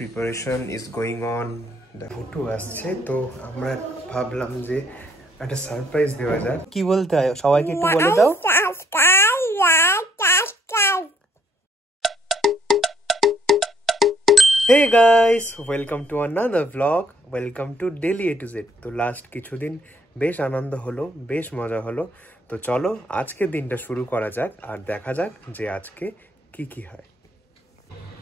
Preparation is going on. ফুটু আসছে তো আমরা ভাবলাম যে একটা সারপ্রাইজ দেওয়া যাক। কি বলতে হয় সবাইকে একটু বলে দাও। Hey guys, welcome to another vlog. Welcome to Daily A to Z. তো লাস্ট কিছুদিন বেশ আনন্দ হলো, বেশ মজা হলো। তো চলো আজকে দিনটা শুরু করা যাক আর দেখা যাক যে আজকে কি কি হয়।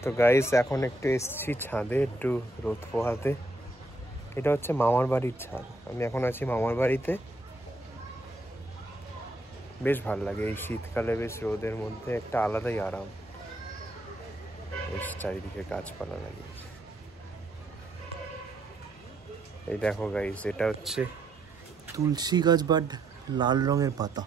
তো গাইস এখন একটু এসছি ছাদে একটু রোদ পোহাতে। এটা হচ্ছে মামার বাড়ির ছাদ। আমি এখন আছি মামার বাড়িতে। বেশ ভালো লাগে এই শীতকালে, বেশ রোদের মধ্যে একটা আলাদাই আরাম। বেশ চারিদিকে গাছপালা লাগিয়েছে। এই দেখো গাইস, এটা হচ্ছে তুলসী গাছ বাট লাল রঙের পাতা।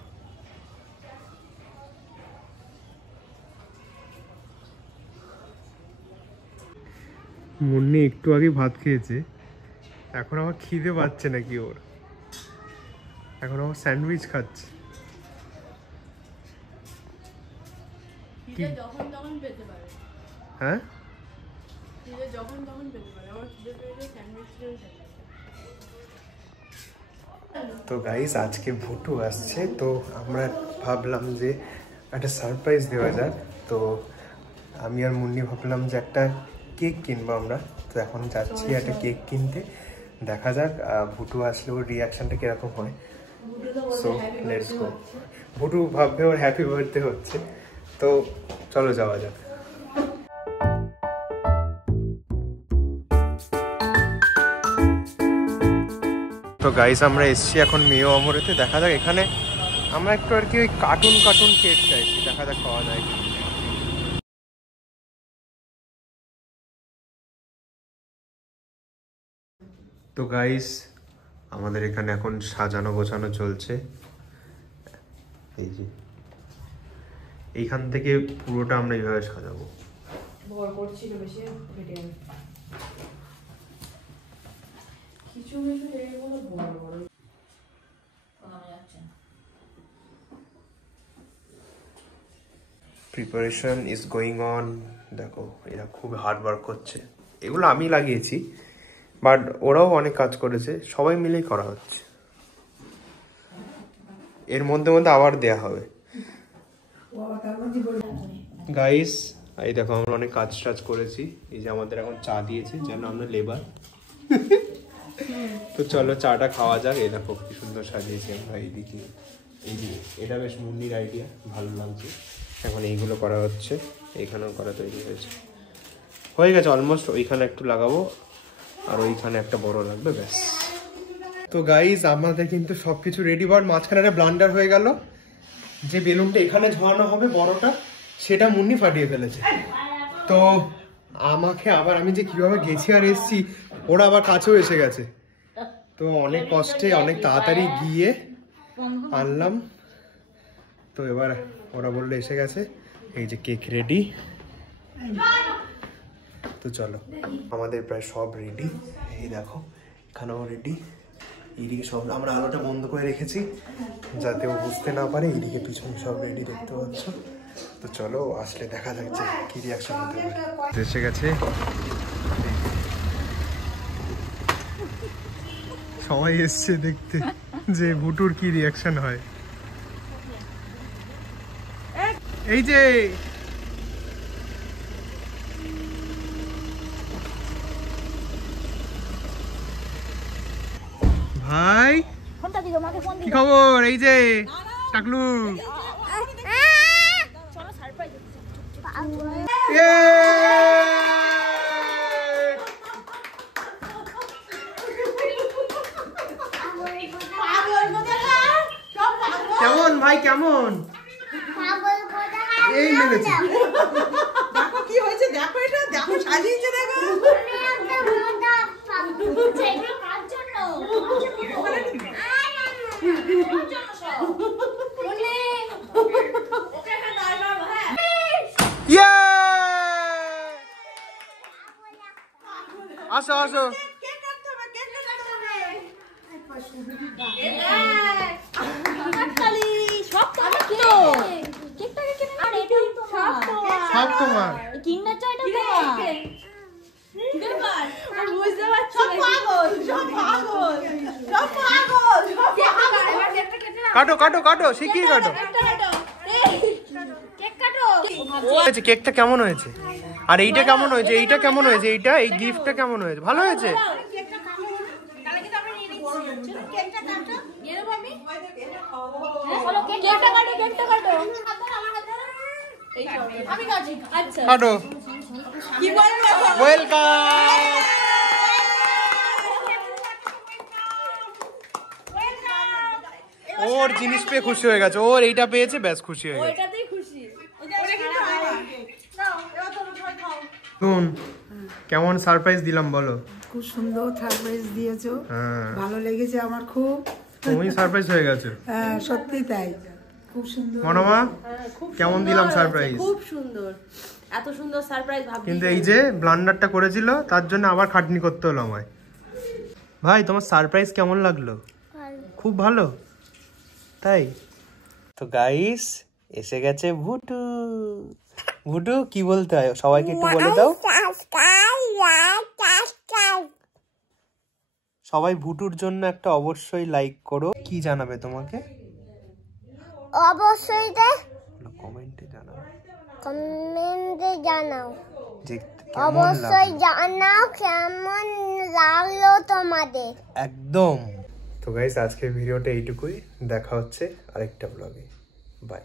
মুন্নি একটু আগে ভাত খেয়েছে, এখন আমার খিদে পাচ্ছে নাকি ওর, এখন আমার স্যান্ডউইচ খাচ্ছে। হ্যাঁ তো গাইস আজকে ভুটু আসছে তো আমরা ভাবলাম যে একটা সারপ্রাইজ দেওয়া যাক। তো আমি আর মুন্নি ভাবলাম যে একটা কেক কিনবো আমরা। তো এখন যাচ্ছি একটা কেক কিনতে, দেখা যাক ভুটু আসলে ওর রিয়াকশনটা কিরকম হয়। So let's go. ভুটু ভাববে ওর হ্যাপি বার্থডে হচ্ছে, তো চলো যাওয়া যাক। তো গাইস আমরা এসছি এখন মেয়ে অমরেতে, দেখা যাক এখানে আমরা একটু আর কি ওই কার্টুন কেক চাইছি, দেখা যাক পাওয়া যায় কি। তো গাইস আমাদের এখানে এখন সাজানো গোছানো চলছে। এই যে এইখান থেকে পুরোটা আমরা এইভাবে সাজাবো। Preparation is going on. দেখো এরা খুব হার্ড ওয়ার্ক করছে, এগুলো আমি লাগিয়েছি বাট ওরাও অনেক কাজ করেছে, সবাই মিলেই করা হচ্ছে। এর মধ্যে আবার দেয়া হবে। গাইস এই দেখো আমরা অনেক কাজ করেছি। এই যে আমাদের এখন চা দিয়েছে, যেন আমরা লেবার। তো চলো চাটা খাওয়া যাক। এই দেখো কি সুন্দর সাজিয়েছি আমরা। এইদিকে এই যে এটা বেশ মুন্নির আইডিয়া, ভালো লাগছে। এখন এইগুলো করা হচ্ছে, এইখানেও করা তৈরি হয়েছে, হয়ে গেছে অলমোস্ট। ওইখানে একটু লাগাবো আর ওইখানে একটা বড় লাগবে, ব্যাস। তো গাইজ আমাদের কিন্তু সবকিছু রেডি। বাট মাঝখানে একটা ব্লান্ডার হয়ে গেল, যে বেলুনটা এখানে ঝোলানো হবে বড়টা, সেটা মুন্নি ফাটিয়ে ফেলেছে। তো আমাকে আবার, আমি যে কিভাবে গেছি আর এসছি, ওরা আবার কাছেও এসে গেছে। তো অনেক কষ্টে অনেক তাড়াতাড়ি গিয়ে আনলাম। তো এবার ওরা বললো এসে গেছে। এই যে কেক রেডি। তো চলো আমাদের প্রায় সব রেডি। এই দেখো এখানেও রেডি। এইদিকে সব আমরা আলোটা বন্ধ করে রেখেছি যাতে ও বুঝতে না পারে। এইদিকে পিছনে সব রেডি, দেখতে পাচ্ছ। তো চলো আসলে দেখা যাচ্ছে কি রিয়াকশন হতে পারে। এসে গেছে, সবাই এসছে দেখতে যে ভুটুর কি রিয়াকশন হয়। এই যে ভাই কি খবর? এই যে টাকলু, কেমন ভাই কেমন? এই মেরেছে। দেখো কি হয়েছে, দেখো এটা দেখো সাজিয়েছে, দেখো আসো আসো। সব তোমার। কিন্ডার জয়টা তোমার। সব পাগল সব পাগল কাটো কাটো কাটো শিখিয়ে কাটো। হয়েছে কেকটা কেমন হয়েছে? আর এইটা কেমন হয়েছে? এইটা কেমন হয়েছে? এইটা এই গিফটটা কেমন হয়েছে? ভালো হয়েছে? কাটো। ওয়েলকাম। ওর জিনিস পেয়ে খুশি হয়ে গেছে, ওর এইটা পেয়েছে ব্যাস খুশি হয়ে গেছে। শুন কেমন সারপ্রাইজ দিলাম বলো? খুব সুন্দর সারপ্রাইজ দিয়েছো, হ্যাঁ ভালো লেগেছে আমার খুব। তুমি সারপ্রাইজ হয়ে গেছো। হ্যাঁ সত্যি তাই, খুব সুন্দর। মনোমা কেমন দিলাম সারপ্রাইজ? খুব সুন্দর, এত সুন্দর সারপ্রাইজ ভাবছি। কিন্তু এই যে ব্লান্ডারটা করেছিল তার জন্য আবার খাটনি করতে হলো আমায়। ভাই তোমার সারপ্রাইজ কেমন লাগলো? খুব ভালো তাই তো। গাইস এসে গেছে ভুটু। ভুটু কি বলতে হয় সবাইকে একটু বলে দাও। সবাই ভুটুর জন্য একটা অবশ্যই লাইক করো। কি জানাবে তোমাকে? অবশ্যই কমেন্টে জানাও, কমেন্টে জানাও, যে অবশ্যই জানাও কেমন লাগলো তোমাদের। একদম। তো গাইস আজকের ভিডিওটা এইটুকুই, দেখা হচ্ছে আরেকটা ব্লগে। বাই।